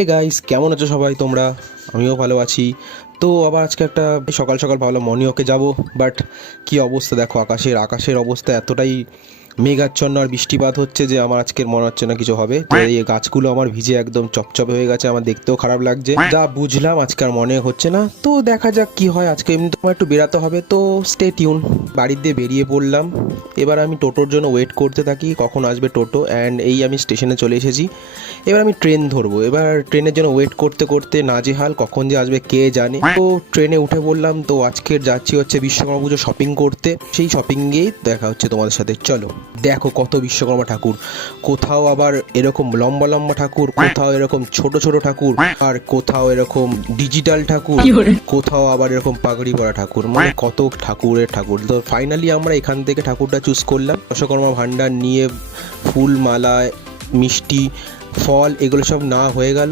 Hey guys, কেমন আছো সবাই তোমরা? আমিও ভালো আছি। তো আবার আজকে একটা সকাল সকাল ভাবলাম মর্নিং ওয়াকে যাবো, বাট কি অবস্থা দেখো, আকাশের অবস্থা এতটাই মেঘাচ্ছন্ন আর বৃষ্টিপাত হচ্ছে যে আমার আজকের মনে হচ্ছে না কিছু হবে। তো এই গাছগুলো আমার ভিজে একদম চপচপে হয়ে গেছে, আমার দেখতেও খারাপ লাগছে। যা বুঝলাম আজকে আর মনে হচ্ছে না, তো দেখা যাক কি হয়। আজকে এমনি তোমার একটু বেরাতে হবে, তো স্টে টিউন। বাড়ির দিয়ে বেরিয়ে পড়লাম। এবার আমি টোটোর জন্য ওয়েট করতে থাকি কখন আসবে টোটো, অ্যান্ড এই আমি স্টেশনে চলে এসেছি। এবার আমি ট্রেন ধরবো। এবার ট্রেনের জন্য ওয়েট করতে করতে নাজেহাল, কখন যে আসবে কে জানে। তো ট্রেনে উঠে পড়লাম। তো আজকের যাচ্ছি হচ্ছে বিশ্বকর্মা পুজো শপিং করতে। সেই শপিংয়েই দেখা হচ্ছে তোমাদের সাথে। চলো দেখো কত বিশ্বকর্মা ঠাকুর, কোথাও আবার এরকম লম্বা লম্বা ঠাকুর, কোথাও এরকম ছোট ছোট ঠাকুর, আর কোথাও এরকম ডিজিটাল ঠাকুর, কোথাও আবার এরকম পাগড়ি পরা ঠাকুর, মানে কত ঠাকুরের ঠাকুর। তো ফাইনালি আমরা এখান থেকে ঠাকুরটা চুজ করলাম। বিশ্বকর্মা ভান্ডার নিয়ে ফুল মালা মিষ্টি ফল এগুলো সব না হয়ে গেল।